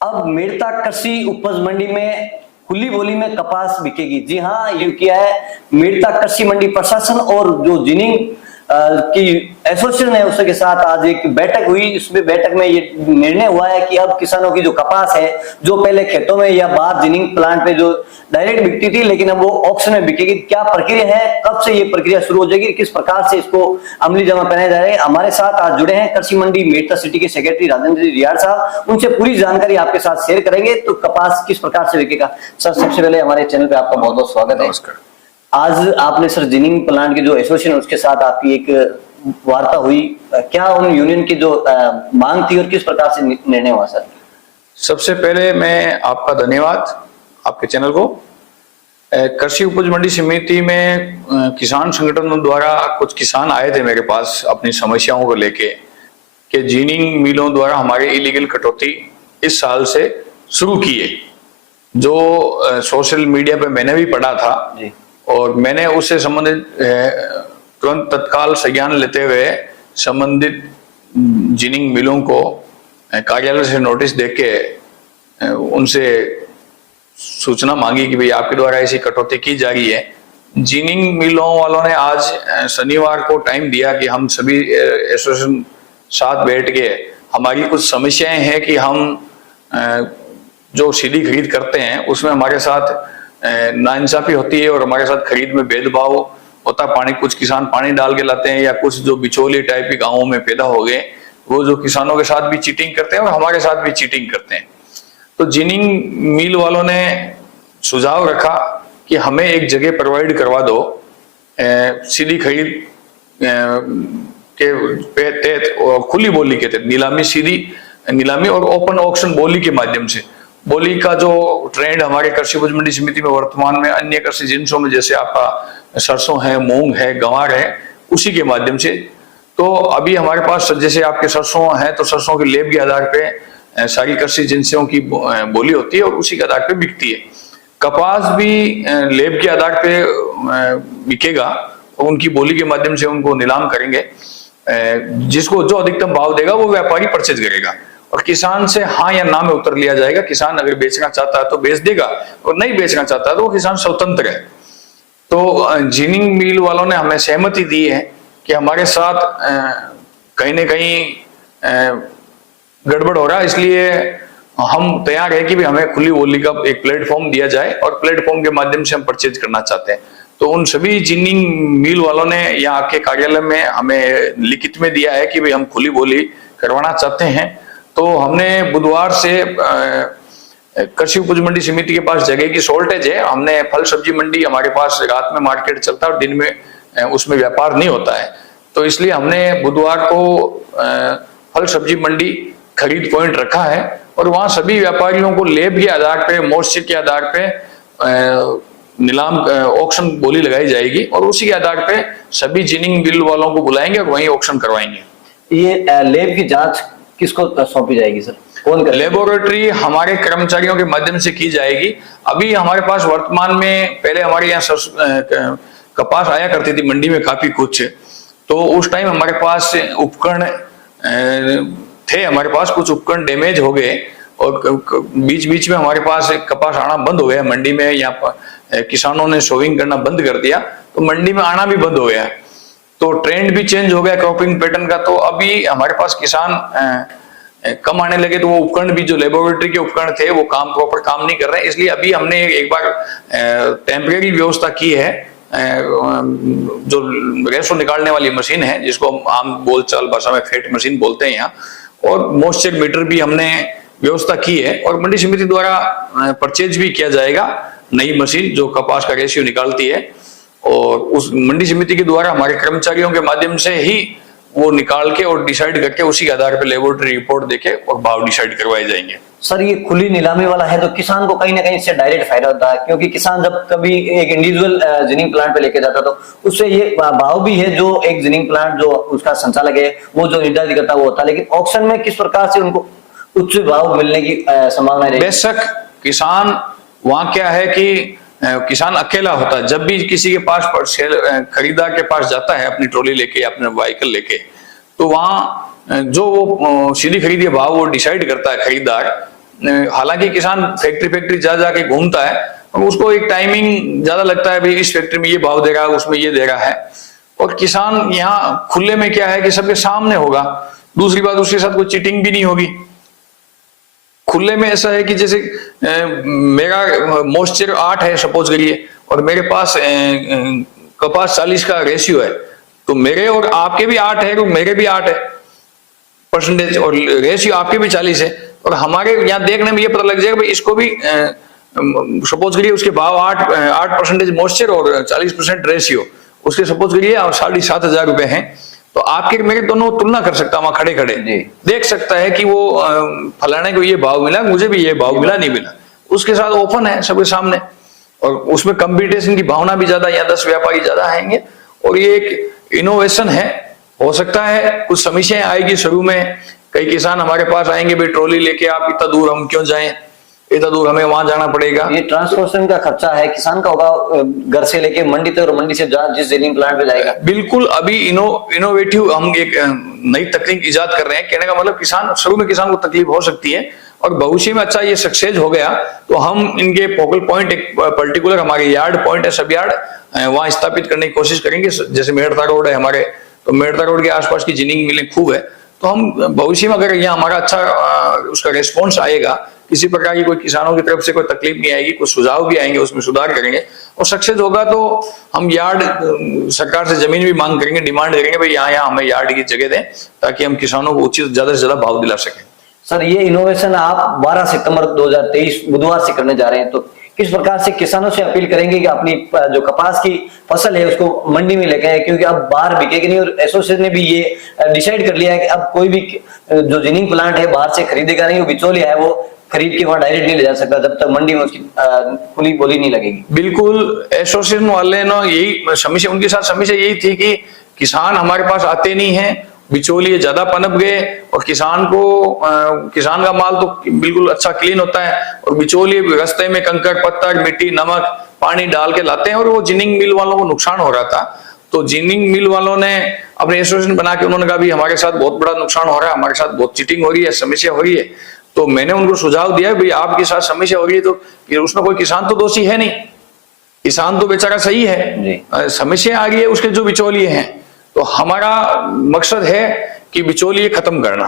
अब मेड़ता कृषि उपज मंडी में खुली बोली में कपास बिकेगी। जी हाँ, ये किया है मेड़ता कृषि मंडी प्रशासन और जो जिनिंग की एसोसिएशन है उसके साथ आज एक बैठक हुई। इसमें बैठक में ये निर्णय हुआ है कि अब किसानों की जो कपास है जो पहले खेतों में या बाहर जिनिंग प्लांट पे जो डायरेक्ट बिकती थी, लेकिन अब वो ऑक्शन में बिकेगी। क्या प्रक्रिया है, कब से ये प्रक्रिया शुरू हो जाएगी, किस प्रकार से इसको अमली जमा पहनाया जा रहा है, हमारे साथ आज जुड़े हैं कृषि मंडी मेड़ता सिटी के सेक्रेटरी राजेंद्र रियाड़ साहब। उनसे पूरी जानकारी आपके साथ शेयर करेंगे। तो कपास किस प्रकार से बिकेगा, सर सबसे पहले हमारे चैनल पे आपका बहुत बहुत स्वागत है। नमस्कार। आज आपने सर जिनिंग प्लांट के जो एसोसिएशन उसके साथ आपकी एक वार्ता हुई, क्या उन यूनियन की जो मांग थी और किस प्रकार से निर्णय हुआ सर? सबसे पहले मैं आपका धन्यवाद आपके चैनल को। कृषि उपज मंडी समिति में किसान संगठनों द्वारा कुछ किसान आए थे मेरे पास अपनी समस्याओं को लेके कि जिनिंग मिलों द्वारा हमारे इलीगल कटौती इस साल से शुरू की है, जो सोशल मीडिया पे मैंने भी पढ़ा था जी। और मैंने उससे संबंधित तुरंत तत्काल संज्ञान लेते हुए संबंधित जिनिंग मिलों को कार्यालय से नोटिस देके उनसे सूचना मांगी कि भाई आपके द्वारा ऐसी कटौती की जा रही है। जिनिंग मिलों वालों ने आज शनिवार को टाइम दिया कि हम सभी एसोसिएशन साथ बैठ के हमारी कुछ समस्याएं हैं कि हम जो सीधी खरीद करते हैं उसमें हमारे साथ नाइंसाफी होती है और हमारे साथ खरीद में भेदभाव होता है। पानी कुछ किसान पानी डाल के लाते हैं या कुछ जो बिचौली टाइप के गांवों में पैदा हो गए वो जो किसानों के साथ भी चीटिंग करते हैं और हमारे साथ भी चीटिंग करते हैं। तो जिनिंग मिल वालों ने सुझाव रखा कि हमें एक जगह प्रोवाइड करवा दो सीधी खरीद के तहत और खुली बोली के तहत नीलामी, सीधी नीलामी और ओपन ऑक्शन बोली के माध्यम से। बोली का जो ट्रेंड हमारे कृषि उपज मंडी समिति में वर्तमान में अन्य कृषि जिनसों में जैसे आपका सरसों है, मूंग है, गंवार है, उसी के माध्यम से। तो अभी हमारे पास जैसे आपके सरसों है तो सरसों के लेब के आधार पे सारी कृषि जिनसों की बोली होती है और उसी के आधार पे बिकती है। कपास भी लेब के आधार पे बिकेगा और उनकी बोली के माध्यम से उनको नीलाम करेंगे। जिसको जो अधिकतम भाव देगा वो व्यापारी परचेज करेगा और किसान से हाँ या ना में उत्तर लिया जाएगा। किसान अगर बेचना चाहता है तो बेच देगा और नहीं बेचना चाहता है तो वो किसान स्वतंत्र है। तो जिनिंग मिल वालों ने हमें सहमति दी है कि हमारे साथ कहीं ना कहीं गड़बड़ हो रहा है, इसलिए हम तैयार है कि भी हमें खुली बोली का एक प्लेटफॉर्म दिया जाए और प्लेटफॉर्म के माध्यम से हम परचेज करना चाहते हैं। तो उन सभी जिनिंग मिल वालों ने यहाँ के कार्यालय में हमें लिखित में दिया है कि भाई हम खुली बोली करवाना चाहते हैं। तो हमने बुधवार से कृषि उपज मंडी समिति के पास जगह की शॉर्टेज है। हमने फल सब्जी मंडी हमारे पास रात में मार्केट चलता है और दिन में उसमें व्यापार नहीं होता है, तो इसलिए हमने बुधवार को फल सब्जी मंडी खरीद पॉइंट रखा है और वहां सभी व्यापारियों को लेब के आधार पे, मोर्चे के आधार पे नीलाम ऑक्शन बोली लगाई जाएगी और उसी के आधार पे सभी जिनिंग मिल वालों को बुलाएंगे और वहीं ऑक्शन करवाएंगे। ये लेब की जांच किसको सौंपी जाएगी सर, कौन करेगा? लेबोरेटरी हमारे कर्मचारियों के माध्यम से की जाएगी। अभी हमारे पास वर्तमान में, पहले हमारे यहाँ कपास आया करती थी मंडी में काफी कुछ, तो उस टाइम हमारे पास उपकरण थे, हमारे पास कुछ उपकरण डैमेज हो गए और बीच बीच में हमारे पास कपास आना बंद हो गया मंडी में। यहाँ पर किसानों ने सोविंग करना बंद कर दिया तो मंडी में आना भी बंद हो गया, तो ट्रेंड भी चेंज हो गया क्रॉपिंग पैटर्न का। तो अभी हमारे पास किसान कम आने लगे तो वो उपकरण भी, जो लेबोरेटरी के उपकरण थे वो प्रॉपर काम नहीं कर रहे हैं। इसलिए अभी हमने एक बार टेम्परेरी व्यवस्था की है, जो रेशो निकालने वाली मशीन है जिसको आम बोलचाल भाषा में फेट मशीन बोलते हैं यहाँ, और मॉइस्चर मीटर भी हमने व्यवस्था की है और मंडी समिति द्वारा परचेज भी किया जाएगा नई मशीन जो कपास का रेशियो निकालती है, और उस मंडी समिति के द्वारा हमारे कर्मचारियों के माध्यम से ही वो निकाल के और डिसाइड करके उसी के आधार पर लेबोरेटरी रिपोर्ट देके और भाव डिसाइड करवाए जाएंगे। सर ये खुली नीलामी वाला है तो किसान को कहीं ना कहीं इससे डायरेक्ट फायदा होता है, क्योंकि किसान जब कभी एक इंडिविजुअल जिनिंग प्लांट पे लेके जाता तो उससे ये भाव भी है जो एक जिनिंग प्लांट जो उसका संचालक है वो जो निर्धारित करता वो होता है, लेकिन ऑक्शन में किस प्रकार से उनको उच्च भाव मिलने की संभावना है? बेशक किसान वहां क्या है कि किसान अकेला होता है, जब भी किसी के पास खरीदार के पास जाता है अपनी ट्रॉली लेके अपने व्हीकल लेके, तो वहां जो वो सीधी खरीदी भाव वो डिसाइड करता है खरीदार, हालांकि किसान फैक्ट्री जा जाके घूमता है और उसको एक टाइमिंग ज्यादा लगता है, भाई इस फैक्ट्री में ये भाव दे रहा है, उसमें ये दे रहा है। और किसान यहाँ खुले में क्या है कि सबके सामने होगा। दूसरी बात, उसके साथ कोई चीटिंग भी नहीं होगी। खुले में ऐसा है कि जैसे मेरा मॉइस्चर 8 है सपोज करिए, और मेरे पास कपास 40 का रेशियो है, तो मेरे और आपके भी 8 है, तो मेरे भी 8 है परसेंटेज, और रेशियो आपके भी 40 है। और हमारे यहाँ देखने में ये पता लग जाएगा भाई इसको भी सपोज करिए उसके भाव 8% मॉइस्चर और 40% रेशियो, उसके सपोज करिए 7,500 रुपए हैं, तो आपके मेरे दोनों तुलना कर सकता वहां खड़े खड़े देख सकता है कि वो फलाने को ये भाव मिला, मुझे भी ये भाव मिला नहीं मिला। उसके साथ ओपन है सबके सामने, और उसमें कंपटीशन की भावना भी ज्यादा, या 10 व्यापारी ज्यादा आएंगे। और ये एक इनोवेशन है। हो सकता है कुछ समस्याएं आएगी शुरू में, कई किसान हमारे पास आएंगे, भाई ट्रॉली लेके आप इतना दूर हम क्यों जाएं, इतना दूर हमें वहां जाना पड़ेगा। ये ट्रांसपोर्टेशन का खर्चा है किसान का होगा, घर से लेके मंडी तक और मंडी से जिस जेनिंग प्लांट पे जाएगा। बिल्कुल, अभी इनोवेटिव हम एक नई तकनीक इजाद कर रहे हैं। कहने का मतलब किसान शुरू में किसान को तकलीफ हो सकती है, और भविष्य में अच्छा ये सक्सेस हो गया तो हम इनके फोकल पॉइंट एक पर्टिकुलर हमारे यार्ड पॉइंट है, सब यार्ड वहां स्थापित करने की कोशिश करेंगे। जैसे मेड़ता रोड है हमारे, तो मेड़ता रोड के आसपास की जिनिंग मिलें खूब है, तो हम भविष्य में अगर यहाँ हमारा अच्छा उसका रेस्पॉन्स आएगा, किसी प्रकार की कोई किसानों की तरफ से कोई तकलीफ नहीं आएगी, कुछ सुझाव भी आएंगे, उसमें सुधार करेंगे और सक्सेस होगा तो हम यार्ड सरकार से जमीन भी मांग करेंगे, डिमांड करेंगे भाई यहाँ हमें यार्ड की जगह दें, ताकि हम किसानों को उचित ज्यादा से ज्यादा भाव दिला सकें। सर, ये इनोवेशन आप 12 सितंबर 2023 बुधवार से करने जा रहे हैं, तो किस प्रकार से किसानों से अपील करेंगे कि अपनी जो कपास की फसल है उसको मंडी में लेके आए, क्योंकि अब बाहर बिकेगी नहीं, और एसोसिएशन ने भी ये डिसाइड कर लिया है कि अब कोई भी जो जिनिंग प्लांट है बाहर से खरीदेगा नहीं, वो बिचौलिया है वो खरीद के वहां डायरेक्ट नहीं ले जा सकता जब तक मंडी में उसकी खुली बोली नहीं लगेगी। बिल्कुल, एसोसिएशन वाले ना यही समस्या, उनके साथ समस्या यही थी कि किसान हमारे पास आते नहीं है, बिचौलिए ज्यादा पनप गए, और किसान का माल तो बिल्कुल अच्छा क्लीन होता है, और बिचौलिए रास्ते में कंकड़ पत्थर मिट्टी नमक पानी डाल के लाते हैं, और वो जिनिंग मिल वालों को नुकसान हो रहा था। तो जिनिंग मिल वालों ने अपने एसोसिएशन बना के उन्होंने कहा भी हमारे साथ बहुत बड़ा नुकसान हो रहा है, हमारे साथ बहुत चीटिंग हो रही है, समस्या हो रही है। तो मैंने उनको सुझाव दिया भाई आपके साथ समस्या हो रही है, तो उसमें कोई किसान तो दोषी है नहीं, किसान तो बेचारा सही है, समस्या आ रही है उसके जो बिचौलिए हैं। तो हमारा मकसद है कि बिचौलिए खत्म करना,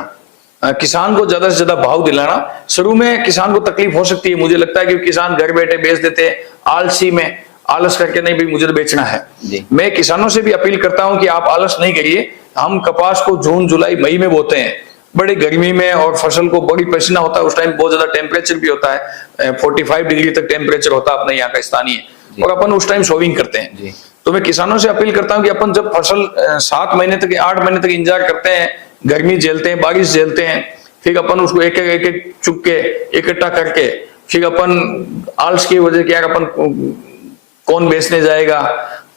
किसान को ज्यादा से ज्यादा भाव दिलाना। शुरू में किसान को तकलीफ हो सकती है, मुझे लगता है कि किसान घर बैठे बेच देते हैं, आलसी में आलस करके, नहीं भाई मुझे तो बेचना है। मैं किसानों से भी अपील करता हूं कि आप आलस नहीं करिए। हम कपास को जून जुलाई मई में बोते हैं, बड़ी गर्मी में, और फसल को बड़ी पसीना होता है, उस टाइम बहुत ज्यादा टेम्परेचर भी होता है, 45 डिग्री तक टेम्परेचर होता है अपने यहाँ का स्थानीय, और अपन उस टाइम सोविंग करते हैं। तो मैं किसानों से अपील करता हूं कि अपन जब फसल 7 महीने तक 8 महीने तक इंतजार करते हैं, गर्मी झेलते हैं, बारिश झेलते हैं, फिर अपन उसको एक एक चुप के इकट्ठा करके फिर अपन आलस की वजह से यार अपन कौन बेचने जाएगा,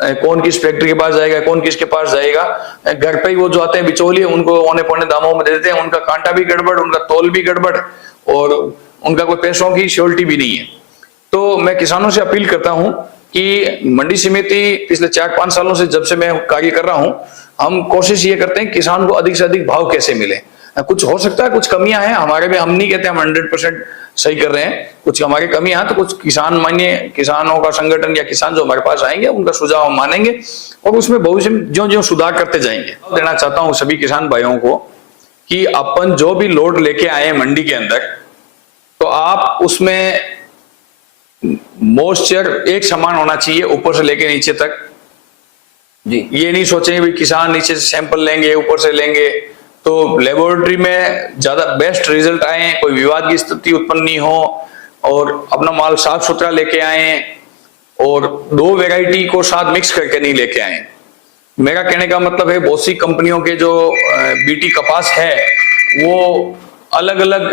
कौन किस फैक्ट्री के पास जाएगा, कौन किसके पास जाएगा, घर पे ही वो जो आते हैं बिचौलिए उनको औने पौने दामों में दे देते हैं, उनका कांटा भी गड़बड़, उनका तोल भी गड़बड़, और उनका कोई पैसों की श्योरिटी भी नहीं है। तो मैं किसानों से अपील करता हूं कि मंडी समिति पिछले 4-5 सालों से जब से मैं कार्य कर रहा हूं, हम कोशिश ये करते हैं किसान को अधिक से अधिक भाव कैसे मिले। कुछ हो सकता है कुछ कमियां हैं हमारे में, हम नहीं कहते हम 100% सही कर रहे हैं, कुछ हमारी कमियां हैं, तो कुछ किसान मानिए किसानों का संगठन या किसान जो हमारे पास आएंगे उनका सुझाव हम मानेंगे, और उसमें भविष्य में ज्यों ज्यों सुधार करते जाएंगे। देना चाहता हूं सभी किसान भाइयों को कि अपन जो भी लोड लेके आए मंडी के अंदर, तो आप उसमें मॉइस्चर एक समान होना चाहिए ऊपर से लेके नीचे तक जी। ये नहीं सोचेंगे भाई किसान नीचे से सैंपल लेंगे ऊपर से लेंगे तो लेबोरेटरी में ज्यादा बेस्ट रिजल्ट आए, कोई विवाद की स्थिति उत्पन्न नहीं हो, और अपना माल साफ सुथरा लेके आए, और 2 वैरायटी को साथ मिक्स करके नहीं लेके आए। मेरा कहने का मतलब है बहुत सी कंपनियों के जो बीटी कपास है वो अलग अलग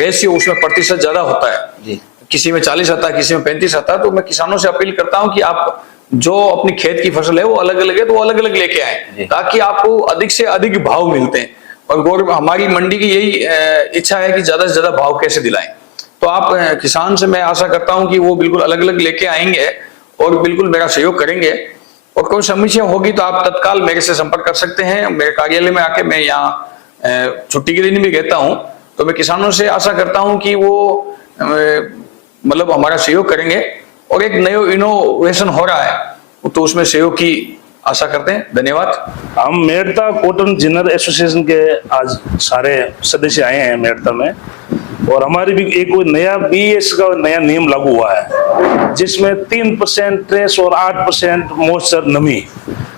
रेशियो उसमें प्रतिशत ज्यादा होता है जी। किसी में 40 आता है, किसी में 35 आता है। तो मैं किसानों से अपील करता हूं कि आप जो अपनी खेत की फसल है वो अलग अलग है तो वो अलग अलग लेके आए, ताकि आपको अधिक से अधिक भाव मिलते हैं। और हमारी मंडी की यही इच्छा है कि ज्यादा से ज्यादा भाव कैसे दिलाएं। तो आप किसान से मैं आशा करता हूं कि वो बिल्कुल अलग अलग लेके आएंगे और बिल्कुल मेरा सहयोग करेंगे, और कोई समस्या होगी तो आप तत्काल मेरे से संपर्क कर सकते हैं। मेरे कार्यालय में आके, मैं यहाँ छुट्टी के दिन भी रहता हूँ, तो मैं किसानों से आशा करता हूं कि वो मतलब हमारा सहयोग करेंगे, और एक नया इनोवेशन हो रहा है तो उसमें सहयोग की आशा करते हैं। धन्यवाद। हम मेड़ता कॉटन जिनर एसोसिएशन के आज सारे सदस्य आए हैं मेड़ता में, और हमारी भी एक नया बीएस का नया नियम लागू हुआ है जिसमें 3% ट्रेस और 8% मॉइस्चर नमी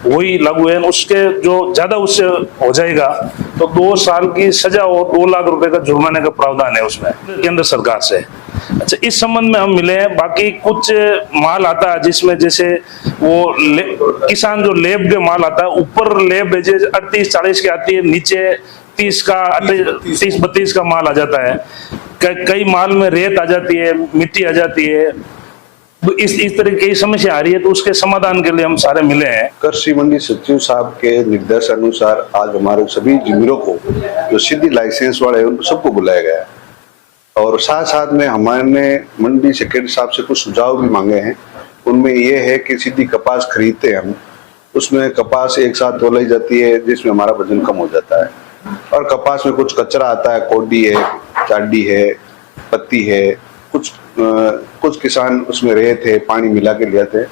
वही लागू है। उसके जो ज्यादा उससे हो जाएगा तो 2 साल की सजा और 2 लाख रुपए का जुर्माने का प्रावधान है उसमें केंद्र सरकार से। अच्छा, इस संबंध में हम मिले हैं। बाकी कुछ माल आता है जिसमें जैसे वो किसान जो लेब के माल आता है, ऊपर लेब 38-40 की आती है, नीचे 30 का 30-32 का माल आ जाता है। कई माल में रेत आ जाती है, मिट्टी आ जाती है। तो इस तरह की समस्या आ रही है, तो उसके समाधान के लिए हम सारे मिले हैं। कृषि मंडी सचिव साहब के निर्देश अनुसार आज हमारे सभी जिम्मेदारों को जो सीधी लाइसेंस वाले हैं उनको सबको बुलाया गया है, और साथ साथ में हमारे मंडी सेक्रेटरी साहब से कुछ सुझाव भी मांगे हैं। उनमें ये है कि सीधी कपास खरीदते हैं हम, उसमें कपास एक साथ तोलाई जाती है जिसमें हमारा वजन कम हो जाता है, और कपास में कुछ कचरा आता है, कोडी है, चाडी है, पत्ती है, कुछ किसान उसमें रेत है, पानी मिला के ले आते हैं।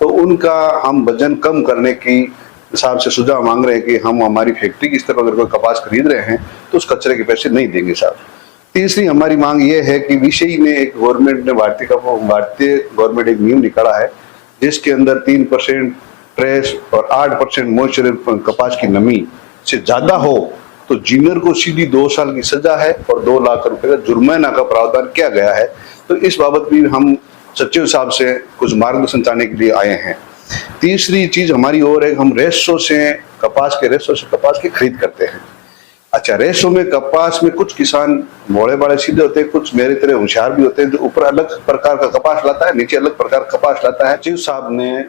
तो उनका हम वजन कम करने की हिसाब से सुझाव मांग रहे हैं कि हम हमारी फैक्ट्री की स्तर पर अगर कोई कपास खरीद रहे हैं तो उस कचरे के पैसे नहीं देंगे साहब। तीसरी हमारी मांग ये है कि विषय में एक गवर्नमेंट ने भारतीय गवर्नमेंट एक नियम निकाला है जिसके अंदर 3% ट्रेस और 8% मॉइस्चर कपास की नमी से ज्यादा हो तो जिनर को सीधी 2 साल की सजा है और 2 लाख रुपए का जुर्माना का प्रावधान किया गया है। तो इस बाबत भी हम सचिव साहब से कुछ मार्गदर्शन चाहने के लिए आए हैं। तीसरी चीज हमारी और है, हम रेसो से कपास की खरीद करते हैं। अच्छा, रेसो में कपास में कुछ किसान बड़े बड़े सीधे होते हैं, कुछ मेरी तरह होशियार भी होते हैं जो ऊपर अलग प्रकार का कपास लाता है, नीचे अलग प्रकार का कपास लाता है। सचिव साहब ने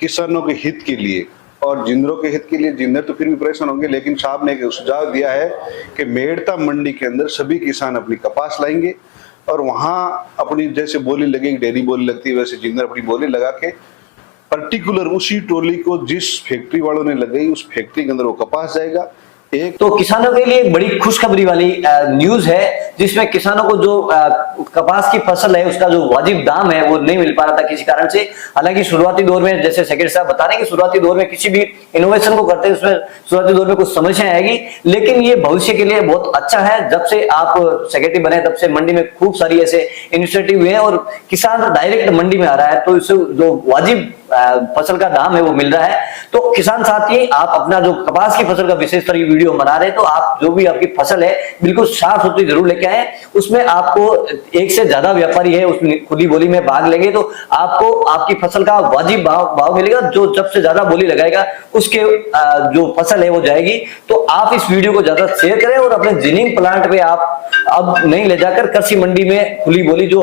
किसानों के हित के लिए और जिंदरों के हित के लिए, जिंदर तो फिर भी परेशान होंगे, लेकिन साहब ने एक सुझाव दिया है कि मेड़ता मंडी के अंदर सभी किसान अपनी कपास लाएंगे और वहां अपनी जैसे बोली लगेगी, डेयरी बोली लगती है वैसे जिंदर अपनी बोली लगा के पर्टिकुलर उसी टोली को जिस फैक्ट्री वालों ने लगाई उस फैक्ट्री के अंदर वो कपास जाएगा। एक तो किसानों के लिए एक बड़ी खुशखबरी वाली न्यूज है जिसमें किसानों को जो कपास की फसल है उसका जो वाजिब दाम है वो नहीं मिल पा रहा था किसी कारण से। हालांकि शुरुआती दौर में जैसे सेक्रेटरी साहब बता रहे हैं कि शुरुआती दौर में किसी भी इनोवेशन को करते हैं उसमें शुरुआती दौर में कुछ समस्याएं आएगी, लेकिन ये भविष्य के लिए बहुत अच्छा है। जब से आप सेक्रेटरी बने तब से मंडी में खूब सारी ऐसे इनिशिएटिव हुए हैं और किसान डायरेक्ट मंडी में आ रहा है, तो इससे जो वाजिब फसल का दाम है वो मिल रहा है। तो किसान साथी, आप अपना जो कपास की फसल का विशेष तरह वीडियो बना रहे हैं तो आप जो भी आपकी फसल है बिल्कुल साफ सुथरी जरूर लेके आए। उसमें आपको एक से ज्यादा व्यापारी है उस खुली बोली में भाग लेंगे तो आपको आपकी फसल का वाजिब भाव मिलेगा। जो जब से ज्यादा बोली लगाएगा उसके जो फसल है वो जाएगी। तो आप इस वीडियो को ज्यादा शेयर करें और अपने जिनिंग प्लांट पे आप अब नहीं ले जाकर कृषि मंडी में खुली बोली जो